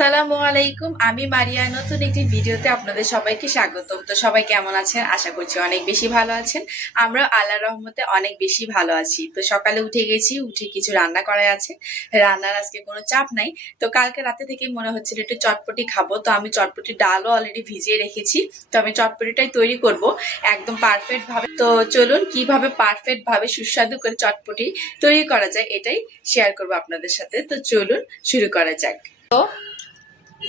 আসসালামু আলাইকুম। আমি মারিয়া। নতুন একটি ভিডিওতে আপনাদের সবাইকে স্বাগতম। তো সবাই কেমন আছেন? আশা করছি অনেক বেশি ভালো আছেন। আমরা আল্লাহ রহমতে অনেক বেশি ভালো আছি। তো সকালে উঠে গেছি, উঠে কিছু রান্না করা আছে। রান্নার আজকে কোনো চাপ নাই। তো কালকে রাতে থেকে মনে হচ্ছিল একটু চটপটি খাব। তো আমি চটপটি ডালও অলরেডি ভিজিয়ে রেখেছি। তো আমি চটপটিটাই তৈরি করব একদম পারফেক্ট ভাবে। তো চলুন কীভাবে পারফেক্ট ভাবে সুস্বাদু করে চটপটি তৈরি করা যায় এটাই শেয়ার করব আপনাদের সাথে। তো চলুন শুরু করা যাক। তো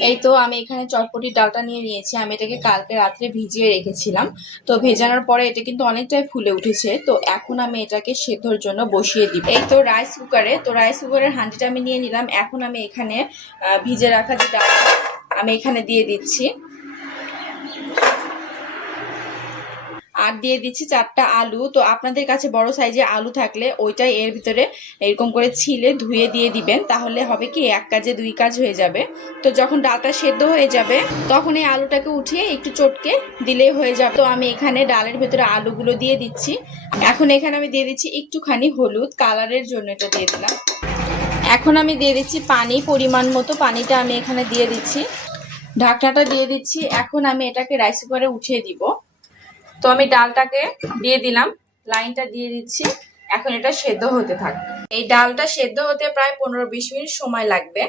এই তো আমি এখানে চটপটির ডালটা নিয়ে নিয়েছি। আমি এটাকে কালকে রাত্রে ভিজিয়ে রেখেছিলাম। তো ভেজানোর পরে এটা কিন্তু অনেকটাই ফুলে উঠেছে। তো এখন আমি এটাকে সেদ্ধর জন্য বসিয়ে দিব। এই তো রাইস কুকারে তো রাইস কুকারের হাঁডিটা আমি নিয়ে নিলাম। এখন আমি এখানে ভিজে রাখা যে ডালটা, আমি এখানে দিয়ে দিচ্ছি। আর দিয়ে দিচ্ছি চারটা আলু। তো আপনাদের কাছে বড় সাইজে আলু থাকলে ওইটাই এর ভিতরে এরকম করে ছিলে ধুয়ে দিয়ে দিবেন। তাহলে হবে কি এক কাজে দুই কাজ হয়ে যাবে। তো যখন ডালটা সেদ্ধ হয়ে যাবে, তখন এই আলুটাকে উঠিয়ে একটু চটকে দিলেই হয়ে যাবে। তো আমি এখানে ডালের ভেতরে আলুগুলো দিয়ে দিচ্ছি। এখন এখানে আমি দিয়ে দিচ্ছি একটুখানি হলুদ কালারের জন্য এটা দিয়ে দিলাম। এখন আমি দিয়ে দিচ্ছি পানি পরিমাণ মতো, পানিটা আমি এখানে দিয়ে দিচ্ছি। ঢাকনাটা দিয়ে দিচ্ছি। এখন আমি এটাকে রাইস কুকারে উঠিয়ে দিব। তো আমি ডালটাকে দিয়ে দিলাম। লাইনটা দিয়ে দিচ্ছি। এখন এটা সেদ্ধ হতে থাক। এই ডালটা সেদ্ধ হতে প্রায় পনেরো বিশ মিনিট সময় লাগবে।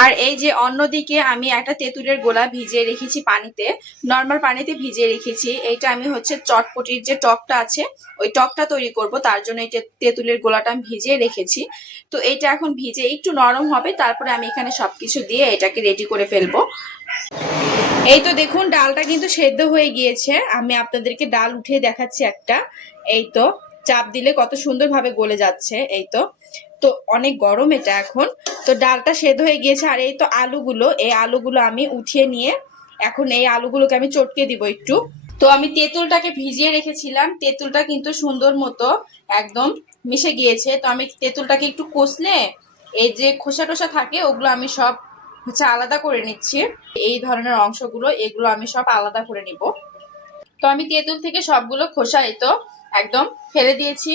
আর এই যে অন্যদিকে আমি একটা তেঁতুলের গোলা ভিজিয়ে রেখেছি পানিতে। নর্মাল পানিতে ভিজিয়ে রেখেছি। এইটা আমি হচ্ছে চটপটির যে টকটা আছে, ওই টকটা তৈরি করব। তার জন্য এই তেঁতুলের গোলাটা আমি ভিজিয়ে রেখেছি। তো এইটা এখন ভিজে একটু নরম হবে। তারপরে আমি এখানে সব কিছু দিয়ে এটাকে রেডি করে ফেলব। এই তো দেখুন, ডালটা কিন্তু সেদ্ধ হয়ে গিয়েছে। আমি আপনাদেরকে ডাল উঠিয়ে দেখাচ্ছি একটা। এই তো, চাপ দিলে কত সুন্দরভাবে গলে যাচ্ছে। এই তো তো অনেক গরম এটা এখন। তো ডালটা সেদ্ধ হয়ে গিয়েছে, আর এই তো আলুগুলো, এই আলুগুলো আমি উঠিয়ে নিয়ে এখন এই আলুগুলোকে আমি চটকে দিব একটু। তো আমি তেঁতুলটাকে ভিজিয়ে রেখেছিলাম। তেঁতুলটা কিন্তু সুন্দর মতো একদম মিশে গিয়েছে। তো আমি তেঁতুলটাকে একটু কষলে, এই যে খোসা টোসা থাকে, ওগুলো আমি সব হচ্ছে আলাদা করে নিচ্ছি। এই ধরনের অংশগুলো, এগুলো আমি সব আলাদা করে নিব। তো আমি তেঁতুল থেকে সবগুলো খোসা এই তো একদম ফেলে দিয়েছি।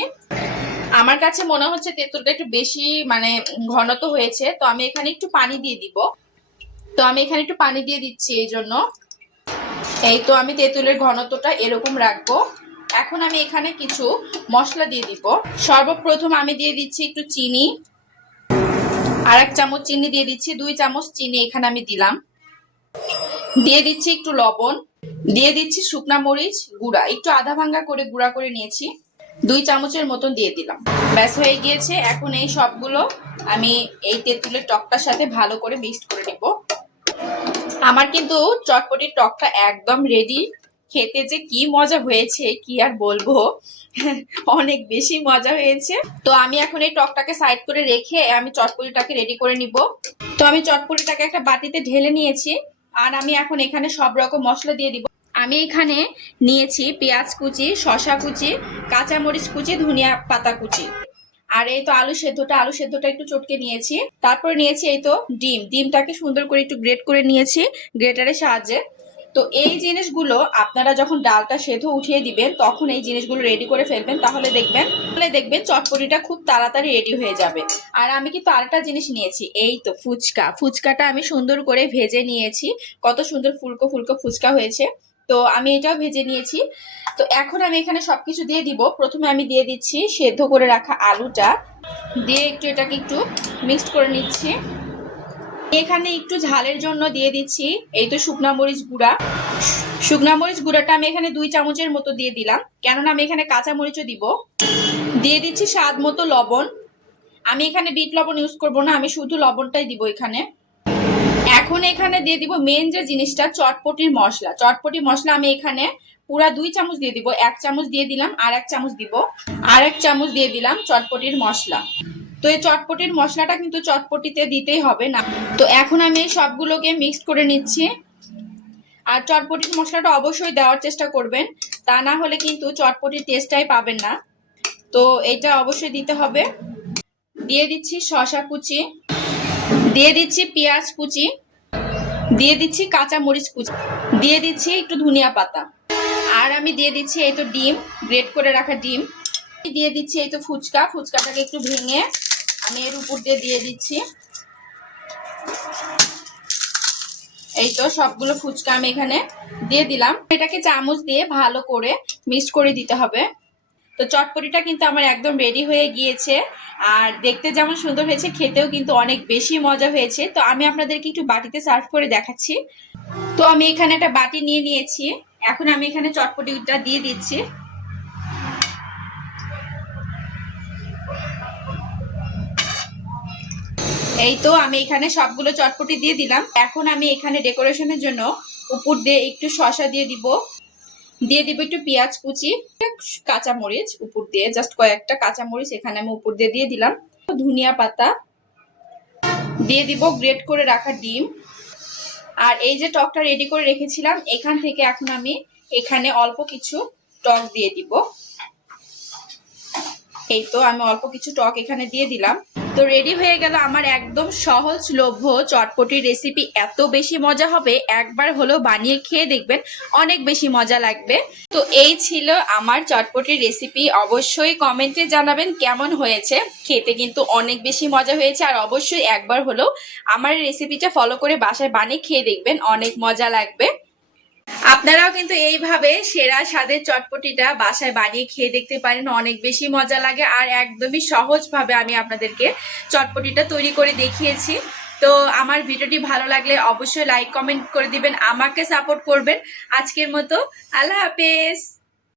আমার কাছে মনে হচ্ছে তেঁতুলটা একটু বেশি মানে ঘনত্ব হয়েছে, তো আমি এখানে একটু পানি দিয়ে দিব। তো আমি এখানে একটু পানি দিয়ে দিচ্ছি এই জন্য। এই তো আমি তেঁতুলের ঘনত্বটা এরকম রাখব। এখন আমি এখানে কিছু মশলা দিয়ে দিব। সর্বপ্রথম আমি দিয়ে দিচ্ছি একটু চিনি। আর এক চামচ চিনি দিয়ে দিচ্ছি, দুই চামচ চিনি এখানে আমি দিলাম। দিয়ে দিচ্ছি একটু লবণ, দিয়ে দিচ্ছি শুকনা মরিচ গুঁড়া, একটু আধা ভাঙ্গা করে গুঁড়া করে নিয়েছি, দুই চামচের মতন দিয়ে দিলাম। ব্যাস, হয়ে গিয়েছে। এখন এই সবগুলো আমি এই তেঁতুলের টকটার সাথে ভালো করে মিক্সড করে নেব। আমার কিন্তু চটপটির টকটা একদম রেডি খেতে যে কি মজা হয়েছে, কি আর বলব? অনেক বেশি মজা হয়েছে। তো আমি এখন এই টকটাকে সাইড করে রেখে আমি চটপটিটাকে রেডি করে নিব। তো আমি চটপটিটাকে একটা বাটিতে ঢেলে নিয়েছি আর আমি এখন এখানে সব রকম মশলা দিয়ে দিব। আমি এখানে নিয়েছি পেঁয়াজ কুচি শশা কুচি, কাঁচামরিচ কুচি, ধনিয়া পাতা কুচি। আর এই তো আলু সেদ্ধটা আলু সেদ্ধটা একটু চটকে নিয়েছি। তারপরে নিয়েছি এই তো ডিম। ডিমটাকে সুন্দর করে একটু গ্রেট করে নিয়েছি গ্রেটারের সাহায্যে। তো এই জিনিসগুলো আপনারা যখন ডালটা সেদ্ধ উঠিয়ে দিবেন, তখন এই জিনিসগুলো রেডি করে ফেলবেন, তাহলে দেখবেন তাহলে দেখবেন চটপটিটা খুব তাড়াতাড়ি রেডি হয়ে যাবে। আর আমি কিন্তু আরেকটা জিনিস নিয়েছি, এই তো ফুচকা। ফুচকাটা আমি সুন্দর করে ভেজে নিয়েছি, কত সুন্দর ফুলকো ফুলকো ফুচকা হয়েছে। তো আমি এটাও ভেজে নিয়েছি। তো এখন আমি এখানে সবকিছু দিয়ে দিব। প্রথমে আমি দিয়ে দিচ্ছি সেদ্ধ করে রাখা আলুটা। দিয়ে একটু এটাকে একটু মিক্সড করে নিচ্ছি। এখানে একটু ঝালের জন্য দিয়ে দিচ্ছি। এই তো শুকনা মরিচ গুঁড়া। শুকনা মরিচ গুঁড়াটা আমি এখানে দুই চামচের মতো দিয়ে দিলাম। কেননা আমি এখানে কাঁচা মরিচও দিব। দিয়ে দিচ্ছি স্বাদ মতো লবণ। আমি এখানে বিট লবণ ইউজ করব না, আমি শুধু লবণটাই দিব এখানে। এখন এখানে দিয়ে দিব মেন যে জিনিসটা, চটপটির মশলা। চটপটি মশলা আমি এখানে পুরা দুই চামচ দিয়ে দিব। এক চামচ দিয়ে দিলাম, আর এক চামচ দিব। আর এক চামচ দিয়ে দিলাম চটপটির মশলা। তো এই চটপটির মশলাটা কিন্তু চটপটিতে দিতেই হবে না। তো এখন আমি সবগুলোকে মিক্সড করে নিচ্ছি। আর চটপটির মশলাটা অবশ্যই দেওয়ার চেষ্টা করবেন, তা না হলে কিন্তু চটপটির টেস্টটাই পাবেন না। তো এটা অবশ্যই দিতে হবে। দিয়ে দিচ্ছি শশা কুচি, দিয়ে দিচ্ছি পেঁয়াজ কুচি, দিয়ে দিচ্ছি কাঁচা মরিচ কুচি, দিয়ে দিচ্ছি একটু ধনিয়া পাতা। আর আমি দিয়ে দিচ্ছি এই তো ডিম গ্রেট করে রাখা ডিম। দিয়ে দিচ্ছি এই তো ফুচকা, ফুচকাটাকে একটু ভেঙে আমি এর উপর দিয়ে দিয়ে দিচ্ছি। এই তো সবগুলো ফুচকা আমি এখানে দিয়ে দিলাম। এটাকে চামচ দিয়ে ভালো করে মিক্স করে দিতে হবে। তো চটপটিটা কিন্তু আমার একদম রেডি হয়ে গিয়েছে। আর দেখতে যেমন সুন্দর হয়েছে, খেতেও কিন্তু অনেক বেশি মজা হয়েছে। তো আমি আপনাদেরকে একটু বাটিতে সার্ভ করে দেখাচ্ছি। তো আমি এখানে একটা বাটি নিয়ে নিয়েছি। এখন আমি এখানে চটপটিটা দিয়ে দিচ্ছি। এই তো আমি এখানে সবগুলো চটপটি দিয়ে দিলাম। এখন আমি এখানে ডেকোরেশনের জন্য উপর দিয়ে একটু শসা দিয়ে দিব। দিয়ে দিব একটু পেঁয়াজ কুচি কাঁচা মরিচ উপর দিয়ে জাস্ট কয়েকটা কাঁচা মরিচ এখানে আমি উপর দিয়ে দিয়ে দিলাম। ধনিয়া পাতা দিয়ে দিব গ্রেট করে রাখা ডিম। আর এই যে টকটা রেডি করে রেখেছিলাম, এখান থেকে এখন আমি এখানে অল্প কিছু টক দিয়ে দিব। এই তো আমি অল্প কিছু টক এখানে দিয়ে দিলাম। তো রেডি হয়ে গেল আমার একদম সহজলভ্য চটপটির রেসিপি এত বেশি মজা হবে, একবার হলেও বানিয়ে খেয়ে দেখবেন অনেক বেশি মজা লাগবে। তো এই ছিল আমার চটপটির রেসিপি অবশ্যই কমেন্টে জানাবেন কেমন হয়েছে। খেতে কিন্তু অনেক বেশি মজা হয়েছে আর অবশ্যই একবার হলেও আমার রেসিপিটা ফলো করে বাসায় বানিয়ে খেয়ে দেখবেন, অনেক মজা লাগবে। আপনারাও কিন্তু এইভাবে সেরা স্বাদের চটপটিটা বাসায় বানিয়ে খেয়ে দেখতে পারেন। অনেক বেশি মজা লাগে আর একদমই সহজভাবে আমি আপনাদেরকে চটপটিটা তৈরি করে দেখিয়েছি। তো আমার ভিডিওটি ভালো লাগলে অবশ্যই লাইক কমেন্ট করে দিবেন, আমাকে সাপোর্ট করবেন। আজকের মতো আল্লাহ হাফেজ।